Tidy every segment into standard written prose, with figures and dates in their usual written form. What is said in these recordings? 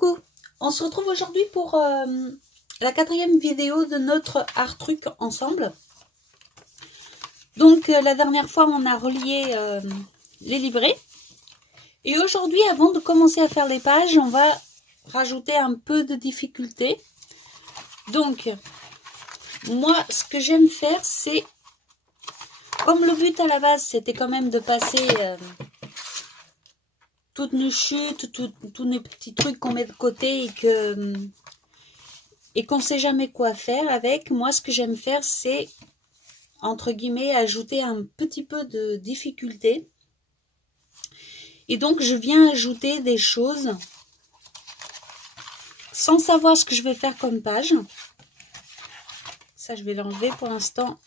Coucou, on se retrouve aujourd'hui pour la 4e vidéo de notre art truc ensemble. Donc la dernière fois on a relié les livrets et aujourd'hui avant de commencer à faire les pages on va rajouter un peu de difficulté. Donc moi ce que j'aime faire c'est, comme le but à la base c'était quand même de passer toutes nos chutes, tous nos petits trucs qu'on met de côté et qu'on ne sait jamais quoi faire avec. Moi, ce que j'aime faire, c'est, entre guillemets, ajouter un petit peu de difficulté. Et donc, je viens ajouter des choses sans savoir ce que je vais faire comme page. Ça, je vais l'enlever pour l'instant.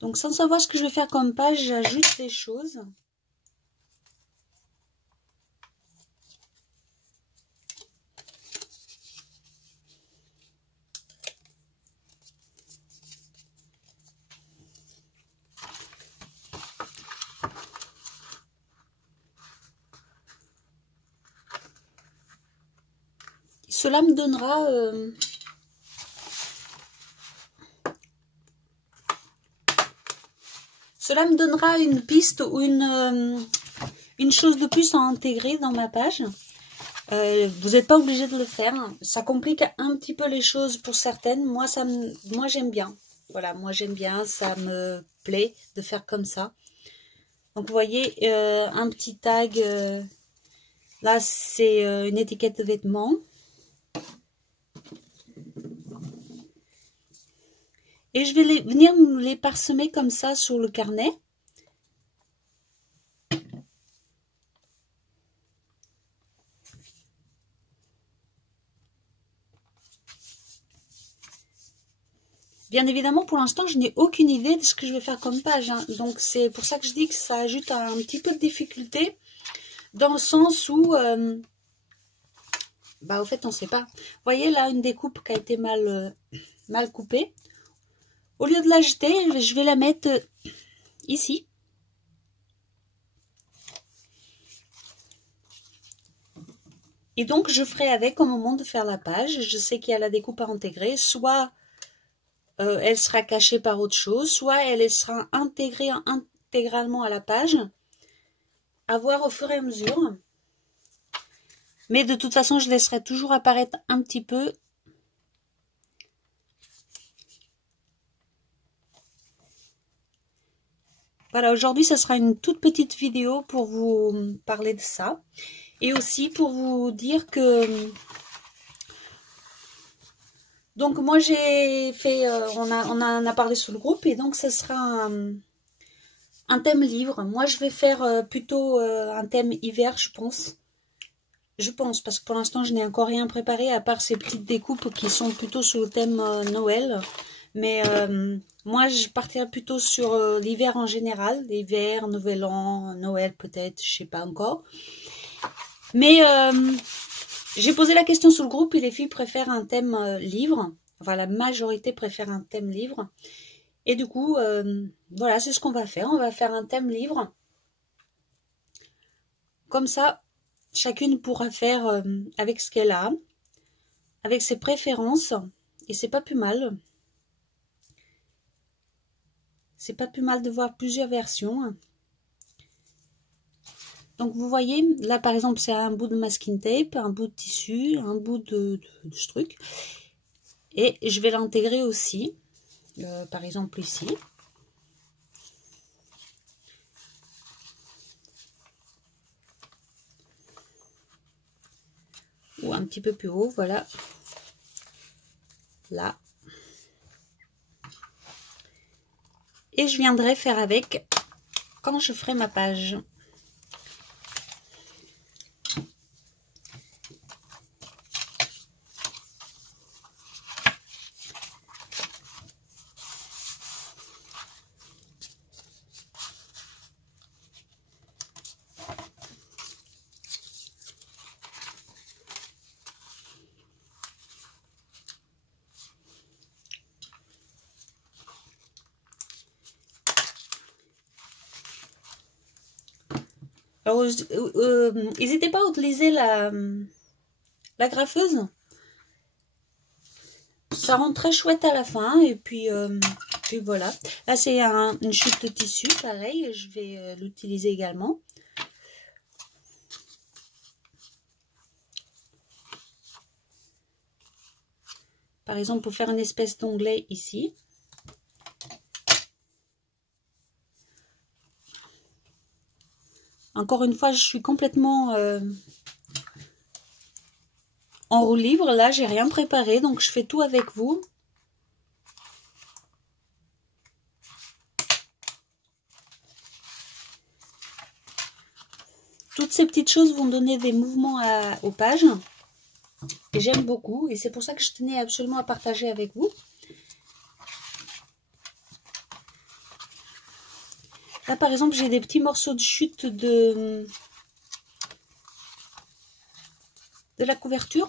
Donc, sans savoir ce que je vais faire comme page, j'ajoute des choses. Cela me donnera une piste ou une chose de plus à intégrer dans ma page. Vous n'êtes pas obligé de le faire. Ça complique un petit peu les choses pour certaines. Moi j'aime bien. Voilà, moi j'aime bien. Ça me plaît de faire comme ça. Donc vous voyez, un petit tag. Là, c'est une étiquette de vêtements. Et je vais venir les parsemer comme ça sur le carnet. Bien évidemment, pour l'instant, je n'ai aucune idée de ce que je vais faire comme page. Hein. Donc, c'est pour ça que je dis que ça ajoute un petit peu de difficulté. Dans le sens où, au fait, on ne sait pas. Vous voyez, là, une découpe qui a été mal coupée. Au lieu de la jeter, je vais la mettre ici. Et donc, je ferai avec au moment de faire la page. Je sais qu'il y a la découpe à intégrer. Soit elle sera cachée par autre chose, soit elle sera intégrée intégralement à la page. À voir au fur et à mesure. Mais de toute façon, je laisserai toujours apparaître un petit peu. Voilà, aujourd'hui, ce sera une toute petite vidéo pour vous parler de ça. Et aussi pour vous dire que... Donc, moi, j'ai fait... on en a parlé sur le groupe. Et donc, ce sera un thème livre. Moi, je vais faire plutôt un thème hiver, je pense. Je pense, parce que pour l'instant, je n'ai encore rien préparé, à part ces petites découpes qui sont plutôt sur le thème Noël. Mais moi, je partirai plutôt sur l'hiver en général. L'hiver, Nouvel An, Noël peut-être, je sais pas encore. Mais j'ai posé la question sur le groupe et les filles préfèrent un thème livre. Enfin, la majorité préfère un thème livre. Et du coup, voilà, c'est ce qu'on va faire. On va faire un thème livre. Comme ça, chacune pourra faire avec ce qu'elle a, avec ses préférences. Et c'est pas plus mal. C'est pas plus mal de voir plusieurs versions. Donc vous voyez, là par exemple c'est un bout de masking tape, un bout de tissu, un bout de ce truc. Et je vais l'intégrer aussi, par exemple ici. Ou un petit peu plus haut, voilà. Là. Et je viendrai faire avec quand je ferai ma page. Alors, n'hésitez pas à utiliser la graffeuse. Ça rend très chouette à la fin. Et puis voilà. Là, c'est une chute de tissu, pareil. Je vais l'utiliser également. Par exemple, pour faire une espèce d'onglet ici. Encore une fois, je suis complètement en roue libre. Là, j'ai rien préparé, donc je fais tout avec vous. Toutes ces petites choses vont donner des mouvements aux pages. Et j'aime beaucoup. Et c'est pour ça que je tenais absolument à partager avec vous. Là, par exemple, j'ai des petits morceaux de chute de la couverture.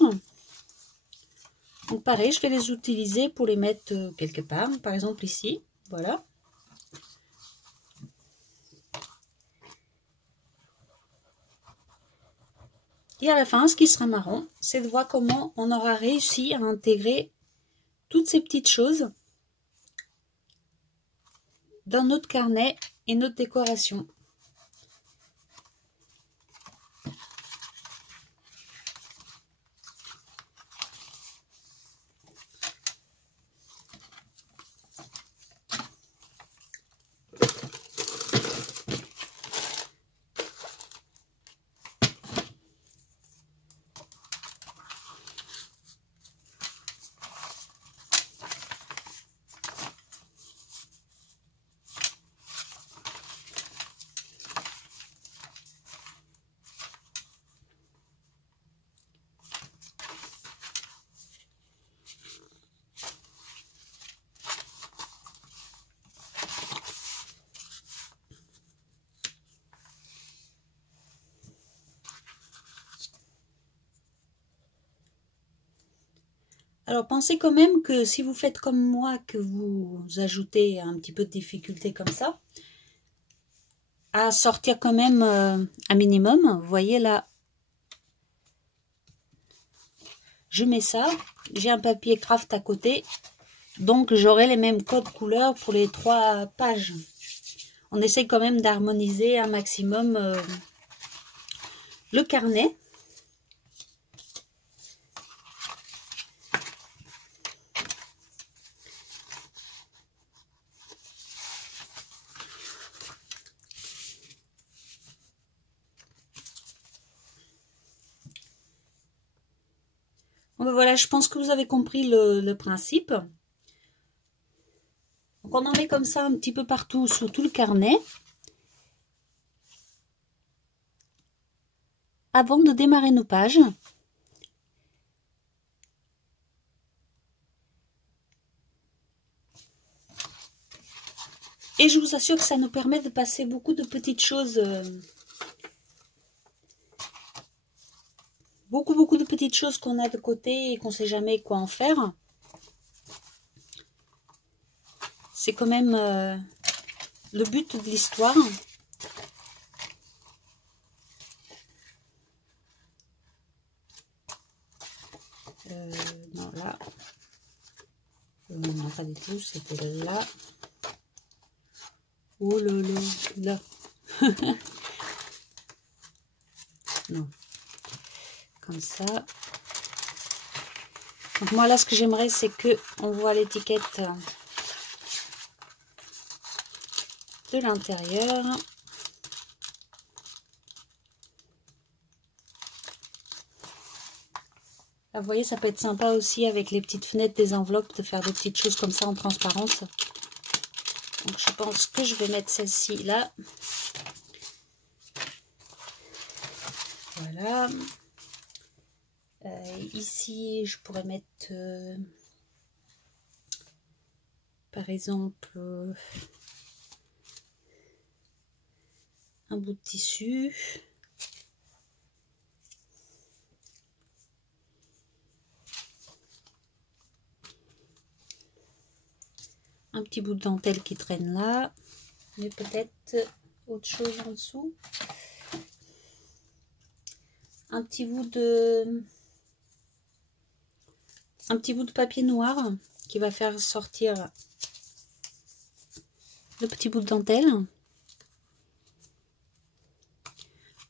Donc pareil, je vais les utiliser pour les mettre quelque part. Par exemple ici, voilà. Et à la fin, ce qui sera marrant, c'est de voir comment on aura réussi à intégrer toutes ces petites choses dans notre carnet et notre décoration. Alors pensez quand même que si vous faites comme moi, que vous ajoutez un petit peu de difficulté comme ça, à sortir quand même un minimum. Vous voyez là, je mets ça, j'ai un papier craft à côté, donc j'aurai les mêmes codes couleurs pour les 3 pages. On essaye quand même d'harmoniser un maximum le carnet. Bon, ben voilà, je pense que vous avez compris le principe. Donc on en met comme ça un petit peu partout sur tout le carnet. Avant de démarrer nos pages. Et je vous assure que ça nous permet de passer beaucoup de petites choses. Beaucoup de petites choses qu'on a de côté et qu'on ne sait jamais quoi en faire. C'est quand même le but de l'histoire. Non, là. Non, pas du tout, c'était là. Oh là là, là. Non. Comme ça. Donc moi là, ce que j'aimerais, c'est que on voit l'étiquette de l'intérieur. Là, vous voyez, ça peut être sympa aussi avec les petites fenêtres des enveloppes de faire des petites choses comme ça en transparence. Donc je pense que je vais mettre celle-ci là. Voilà. Ici, je pourrais mettre, par exemple, un bout de tissu. Un petit bout de dentelle qui traîne là. Mais peut-être autre chose en dessous. un petit bout de papier noir qui va faire sortir le petit bout de dentelle. Vous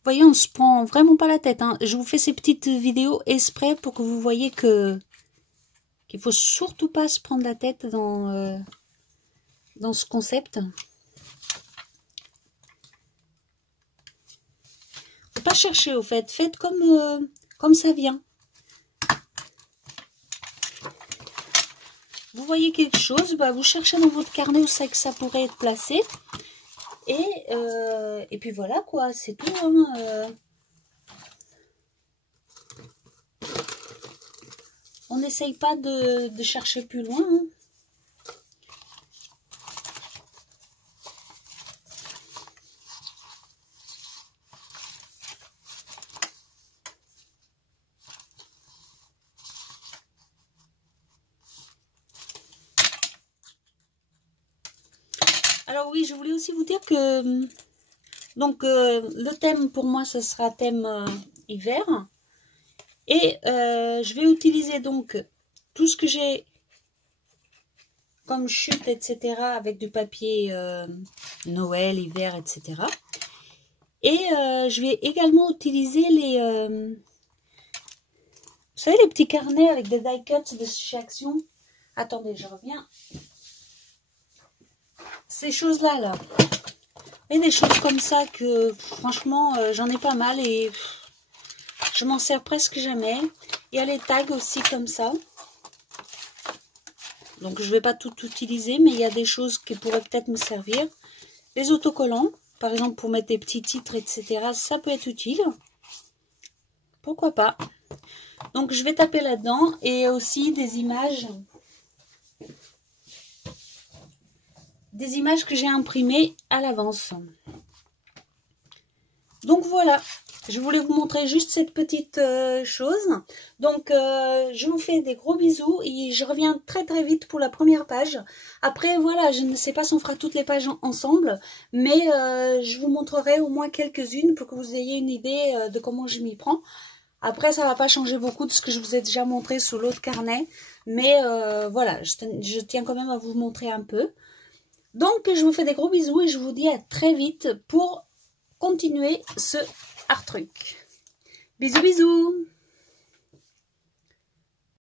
voyez, on se prend vraiment pas la tête, hein. Je vous fais ces petites vidéos exprès pour que vous voyez qu'il faut surtout pas se prendre la tête dans ce concept. Faut pas chercher au fait, faites comme ça vient. Vous voyez quelque chose, bah vous cherchez dans votre carnet où c'est que ça pourrait être placé. Et puis voilà quoi, c'est tout. Hein. On n'essaye pas de chercher plus loin. Hein. Alors oui, je voulais aussi vous dire que donc le thème pour moi ce sera thème hiver et je vais utiliser donc tout ce que j'ai comme chute etc avec du papier Noël, hiver etc. Et je vais également utiliser les vous savez les petits carnets avec des die cuts de chez Action. Attendez, je reviens. Ces choses-là, là. Et des choses comme ça que, franchement, j'en ai pas mal et je m'en sers presque jamais. Il y a les tags aussi comme ça. Donc, je vais pas tout utiliser, mais il y a des choses qui pourraient peut-être me servir. Les autocollants, par exemple, pour mettre des petits titres, etc. Ça peut être utile. Pourquoi pas. Donc, je vais taper là-dedans et aussi des images. Des images que j'ai imprimées à l'avance. Donc voilà, je voulais vous montrer juste cette petite chose. Donc je vous fais des gros bisous et je reviens très très vite pour la première page. Après voilà, je ne sais pas si on fera toutes les pages ensemble, mais je vous montrerai au moins quelques-unes pour que vous ayez une idée de comment je m'y prends. Après ça va pas changer beaucoup de ce que je vous ai déjà montré sous l'autre carnet, mais voilà, je tiens quand même à vous montrer un peu. Donc, je vous fais des gros bisous et je vous dis à très vite pour continuer ce art truc. Bisous, bisous!